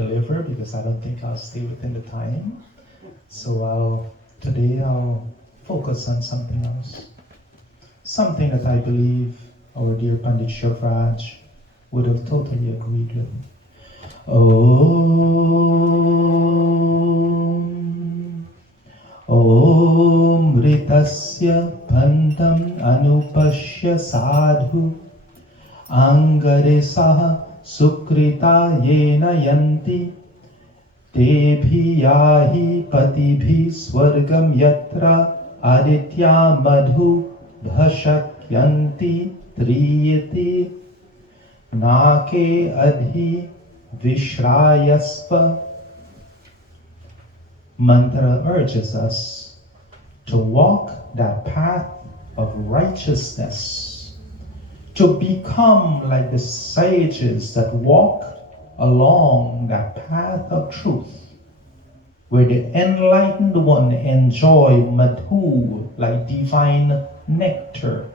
deliver because I don't think I'll stay within the time. So today I'll focus on something else. Something that I believe our dear Pandit Jag B would have totally agreed with. Om Ritasya Pantam Anupashya Sadhu Angare Saha Sukrita Yena Yanti Tebhi Yahi Patibhi Swargam Yatra Aditya Madhu Bhashakyanti Triyati Nake Adhi Vishrayaspa. Mantra urges us to walk that path of righteousness, to become like the sages that walk along that path of truth, where the enlightened one enjoy madhu like divine nectar.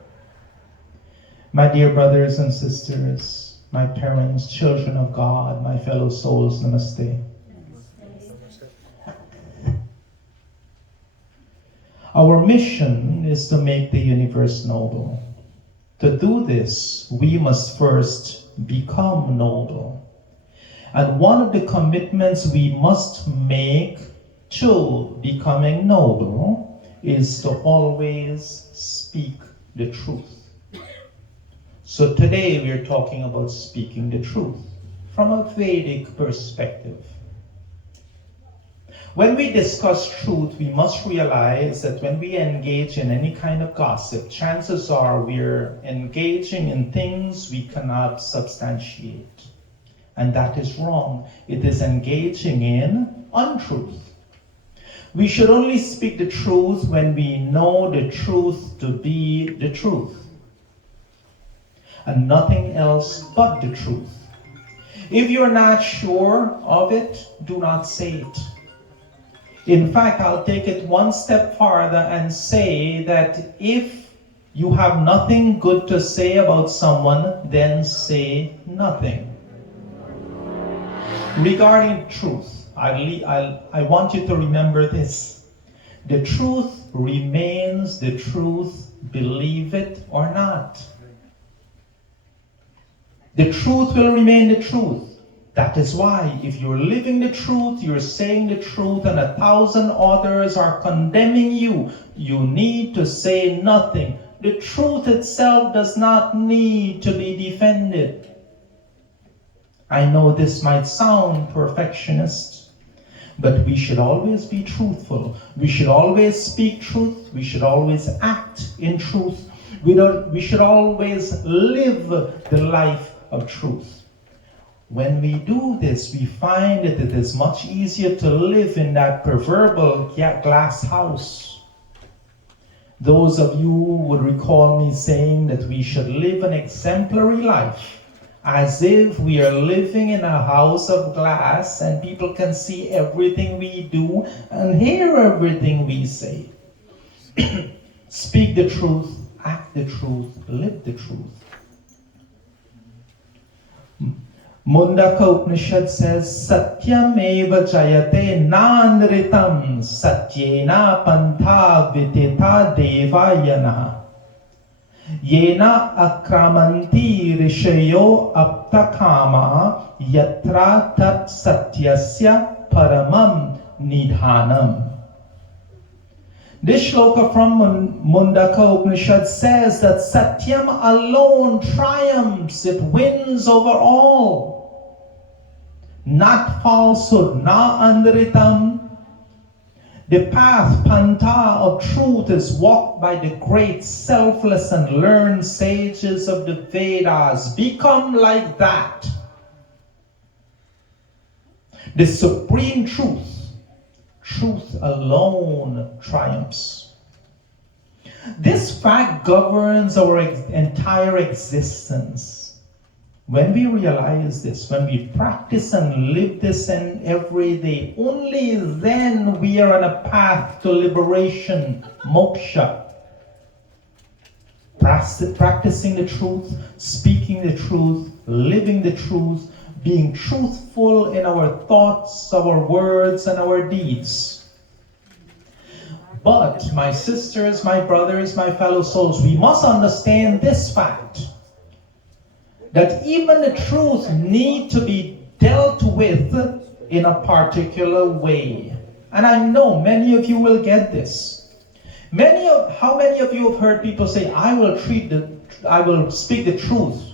My dear brothers and sisters, my parents, children of God, my fellow souls, namaste. Our mission is to make the universe noble. To do this, we must first become noble. And one of the commitments we must make to becoming noble is to always speak the truth. So today we are talking about speaking the truth from a Vedic perspective. When we discuss truth, we must realize that when we engage in any kind of gossip, chances are we're engaging in things we cannot substantiate. And that is wrong. It is engaging in untruth. We should only speak the truth when we know the truth to be the truth, and nothing else but the truth. If you're not sure of it, do not say it. In fact, I'll take it one step farther and say that if you have nothing good to say about someone, then say nothing. Regarding truth, I want you to remember this. The truth remains the truth, believe it or not. The truth will remain the truth. That is why if you're living the truth, you're saying the truth, and 1,000 others are condemning you, you need to say nothing. The truth itself does not need to be defended. I know this might sound perfectionist, but we should always be truthful. We should always speak truth. We should always act in truth. We should always live the life of truth. When we do this, we find that it is much easier to live in that proverbial glass house. Those of you would recall me saying that we should live an exemplary life, as if we are living in a house of glass and people can see everything we do and hear everything we say. Speak the truth, act the truth, live the truth. Mundaka Upanishad says, Satyam eva jayate nanritam satyena pantha vitita devayana yena akramanti rishayo aptakama yatra tat satyasya paramam nidhanam. This shloka from Mundaka Upanishad says that Satyam alone triumphs, it wins over all. Not falsehood, na andritam. The path, pantha, of truth is walked by the great, selfless, and learned sages of the Vedas. Become like that. The supreme truth. Truth alone triumphs. This fact governs our entire existence. When we realize this, when we practice and live this in every day, only then we are on a path to liberation, moksha. Practicing the truth, speaking the truth, living the truth, being truthful in our thoughts, our words, and our deeds. But, my sisters, my brothers, my fellow souls, we must understand this fact, that even the truth need to be dealt with in a particular way. And I know many of you will get this. How many of you have heard people say, I will speak the truth,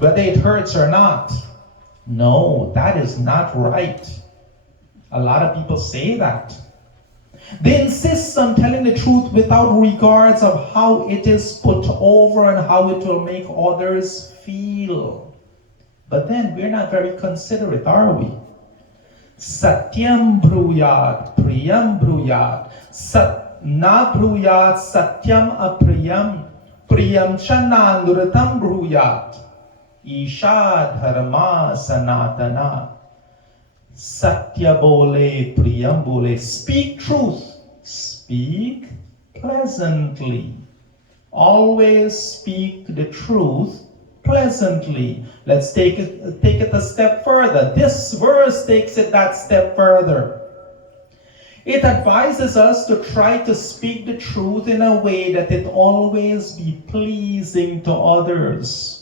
whether it hurts or not? No, that is not right. A lot of people say that. They insist on telling the truth without regards of how it is put over and how it will make others feel. But then we're not very considerate, are we? Satyam bruyat, priyam bruyat. Na bruyat satyam apriyam, priyam cha nanduratam bruyat. Isha dharma sanatana. Satya bole, priyam bole. Speak truth. Speak pleasantly. Always speak the truth pleasantly. Let's take it a step further. This verse takes it that step further. It advises us to try to speak the truth in a way that it always be pleasing to others.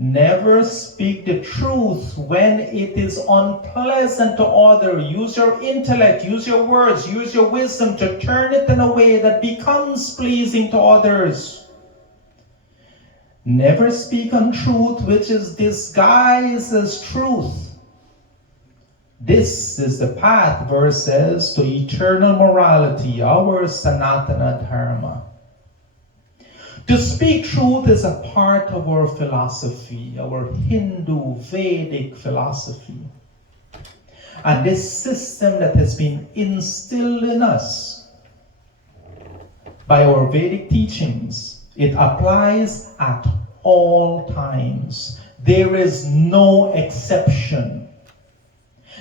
Never speak the truth when it is unpleasant to others. Use your intellect, use your words, use your wisdom to turn it in a way that becomes pleasing to others. Never speak untruth which is disguised as truth. This is the path, verse says, to eternal morality, our Sanatana Dharma. To speak truth is a part of our philosophy, our Hindu Vedic philosophy. And this system that has been instilled in us by our Vedic teachings, it applies at all times. There is no exception.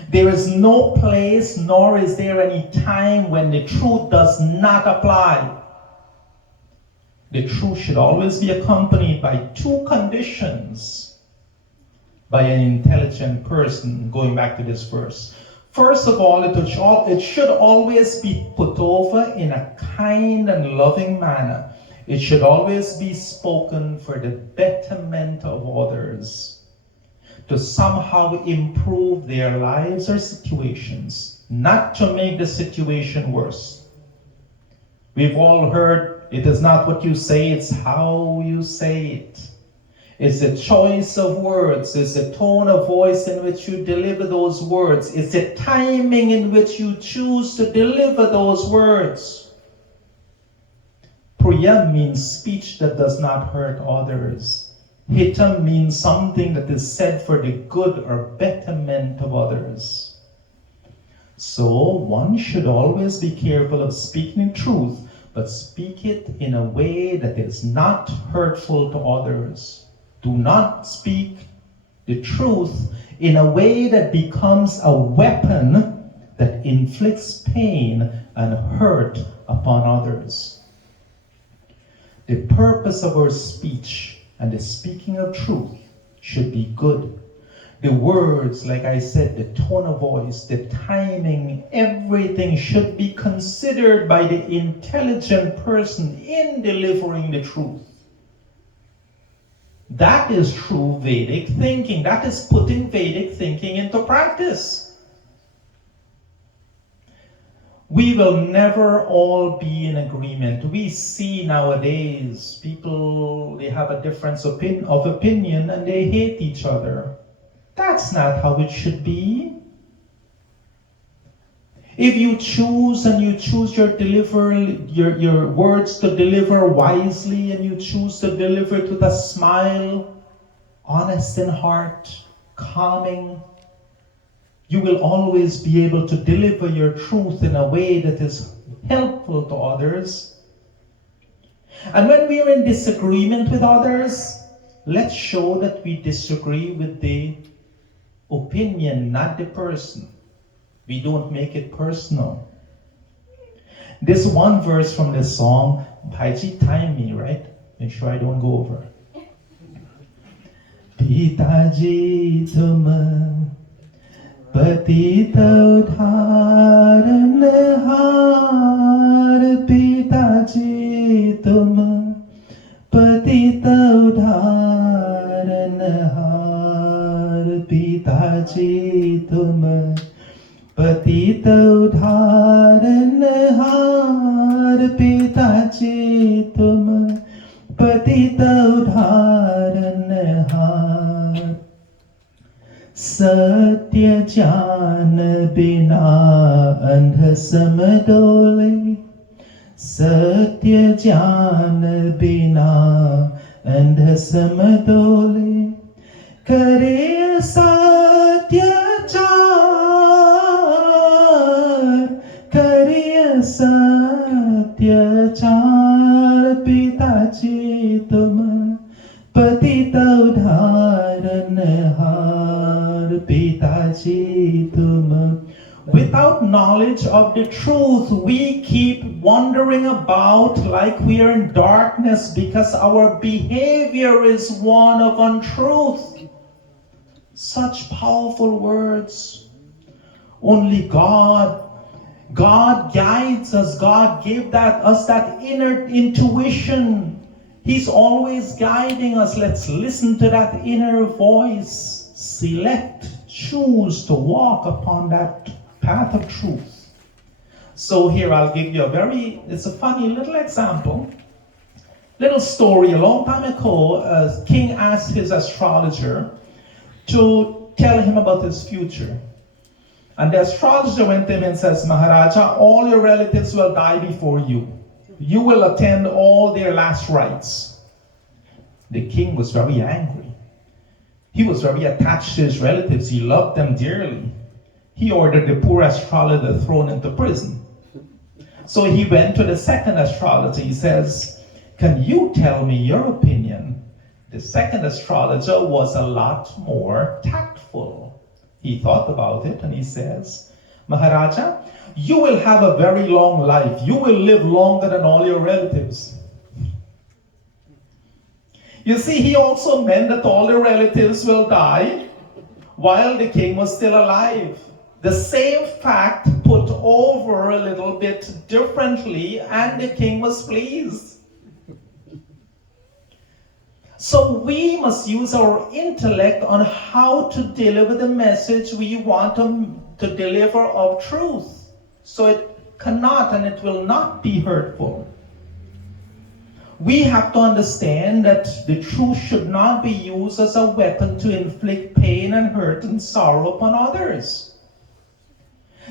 There is no place, nor is there any time when the truth does not apply. The truth should always be accompanied by two conditions by an intelligent person, going back to this verse. First of all, it should always be put over in a kind and loving manner. It should always be spoken for the betterment of others, to somehow improve their lives or situations, not to make the situation worse. We've all heard, it is not what you say, it's how you say it. It's the choice of words, it's the tone of voice in which you deliver those words, it's the timing in which you choose to deliver those words. Priyam means speech that does not hurt others. Hitam means something that is said for the good or betterment of others. So one should always be careful of speaking truth, but speak it in a way that is not hurtful to others. Do not speak the truth in a way that becomes a weapon that inflicts pain and hurt upon others. The purpose of our speech and the speaking of truth should be good. The words, like I said, the tone of voice, the timing, everything should be considered by the intelligent person in delivering the truth. That is true Vedic thinking. That is putting Vedic thinking into practice. We will never all be in agreement. We see nowadays people, they have a difference of opinion and they hate each other. That's not how it should be. If you choose your words to deliver wisely, and you choose to deliver it with a smile, honest in heart, calming, you will always be able to deliver your truth in a way that is helpful to others. And when we are in disagreement with others, let's show that we disagree with the opinion, not the person. We don't make it personal. This one verse from the song, Bhaiji, time me, right? Make sure I don't go over. पिताजी तुम पतित उद्धारनहार, पिताजी तुम पतित उद्धारनहार, पिताजी तुम पतित उद्धारनहार, पिताजी तुम पतित उद्धारनहार। सत्य ज्ञान बिना अंध सम डोले, सत्य ज्ञान बिना अंध सम डोले, करे सत्याचार, करे सत्याचार, पिताजी तुम पतित उद्धारनहार, पिताजी तुम। Without knowledge of the truth, we keep wandering about like we are in darkness because our behavior is one of untruth. Such powerful words. Only God guides us. God gave us that inner intuition. He's always guiding us. Let's listen to that inner voice. Select, choose to walk upon that path of truth. So here I'll give you it's a funny little example. Little story. A long time ago, a king asked his astrologer to tell him about his future. And the astrologer went to him and says, Maharaja, all your relatives will die before you. You will attend all their last rites. The king was very angry. He was very attached to his relatives. He loved them dearly. He ordered the poor astrologer thrown into prison. So he went to the second astrologer. He says, can you tell me your opinion? The second astrologer was a lot more tactful. He thought about it and he says, Maharaja, you will have a very long life. You will live longer than all your relatives. You see, he also meant that all the relatives will die while the king was still alive. The same fact put over a little bit differently, and the king was pleased. So we must use our intellect on how to deliver the message we want to deliver of truth. So it cannot and it will not be hurtful. We have to understand that the truth should not be used as a weapon to inflict pain and hurt and sorrow upon others.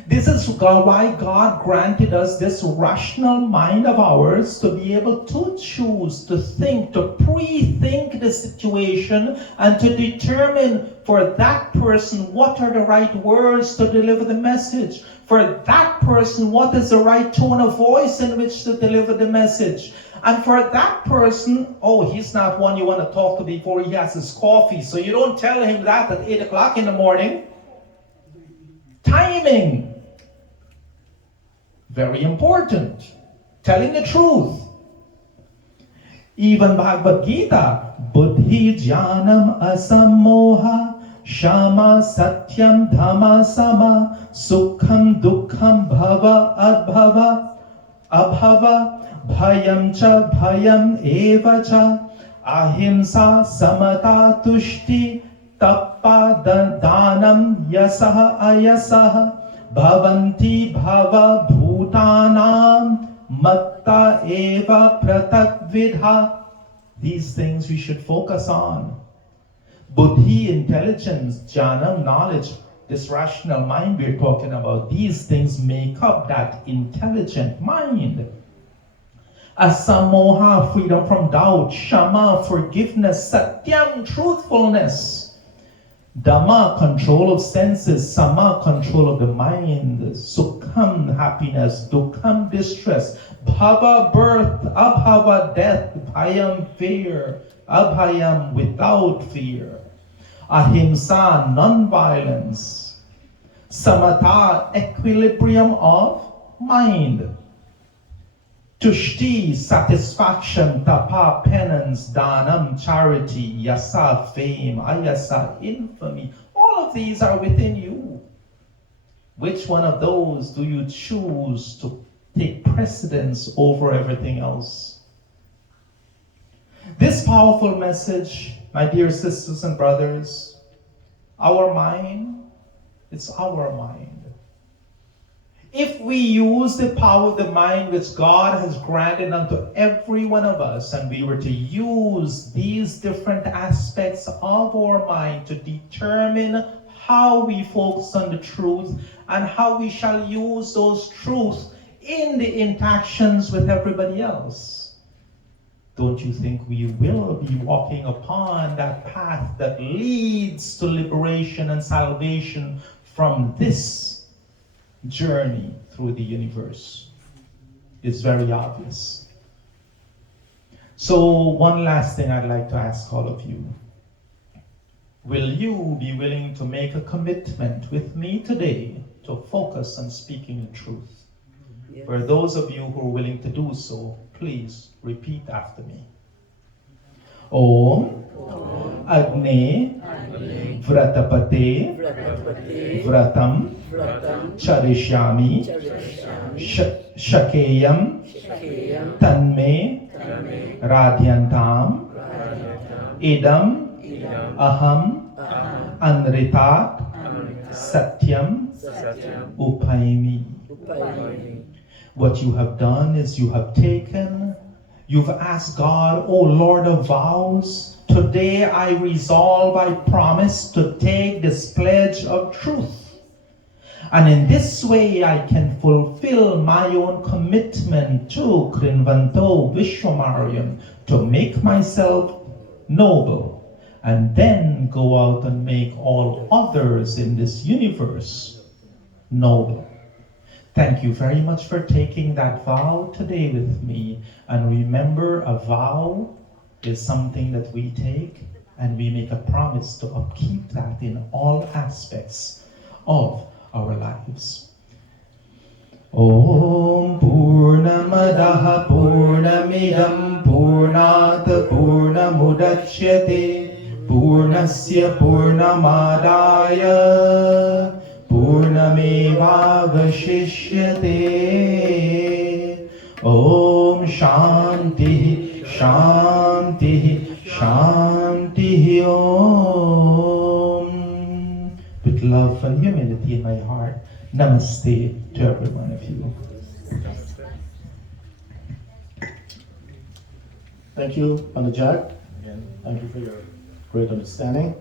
This is why God granted us this rational mind of ours to be able to choose, to think, to pre-think the situation and to determine for that person what are the right words to deliver the message. For that person, what is the right tone of voice in which to deliver the message. And for that person, he's not one you want to talk to before he has his coffee. So you don't tell him that at 8 o'clock in the morning. Timing. Very important. Telling the truth. Even Bhagavad Gita, Buddhi Jnanam Asammoha Shama Satyam Dhamma Sama Sukham Dukkham Bhava Adbhava Abhava Bhayam Cha Bhayam Eva Cha Ahimsa Samata Tushti Tappa Danam Yasaha Ayasaha Bhavanti Bhava Bhutanam Matta Eva Pratakvidha. These things we should focus on. Buddhi, intelligence, jnana, knowledge, this rational mind we're talking about, these things make up that intelligent mind. Asamoha, freedom from doubt. Shama, forgiveness. Satyam, truthfulness. Dhamma, control of senses. Sama, control of the mind. Sukham, happiness. Dukkham, distress. Bhava, birth. Abhava, death. Bhayam, fear. Abhayam, without fear. Ahimsa, non-violence. Samatha, equilibrium of mind. Tushti, satisfaction, tapa, penance, danam, charity, yasa, fame, ayasa, infamy. All of these are within you. Which one of those do you choose to take precedence over everything else? This powerful message, my dear sisters and brothers, our mind, it's our mind. If we use the power of the mind which God has granted unto every one of us, and we were to use these different aspects of our mind to determine how we focus on the truth and how we shall use those truths in the interactions with everybody else, don't you think we will be walking upon that path that leads to liberation and salvation from this journey through the universe? It's very obvious. So one last thing I'd like to ask all of you. Will you be willing to make a commitment with me today to focus on speaking the truth? Yes. For those of you who are willing to do so, please repeat after me. Om Agne Vratapate Vratam Charishyami Shakeyam Tanme Radhyantam Idam Aham Anritat Satyam Upayami. What you have done is you've asked God, O Lord of vows, today I resolve, I promise to take this pledge of truth. And in this way I can fulfill my own commitment to Krinvanto Vishwamariam, to make myself noble, and then go out and make all others in this universe noble. Thank you very much for taking that vow today with me. And remember, a vow is something that we take and we make a promise to upkeep that in all aspects of our lives. Om Purnamadaha Purnamidam Purnat Purnamudachyate Purnasya Purnamadaya Purnameva Vashishyate. Om Shanti Shanti Shanti Om. With love and humility in my heart, Namaste to every one of you. Thank you, Pandit Jag. Again, thank you for your great understanding.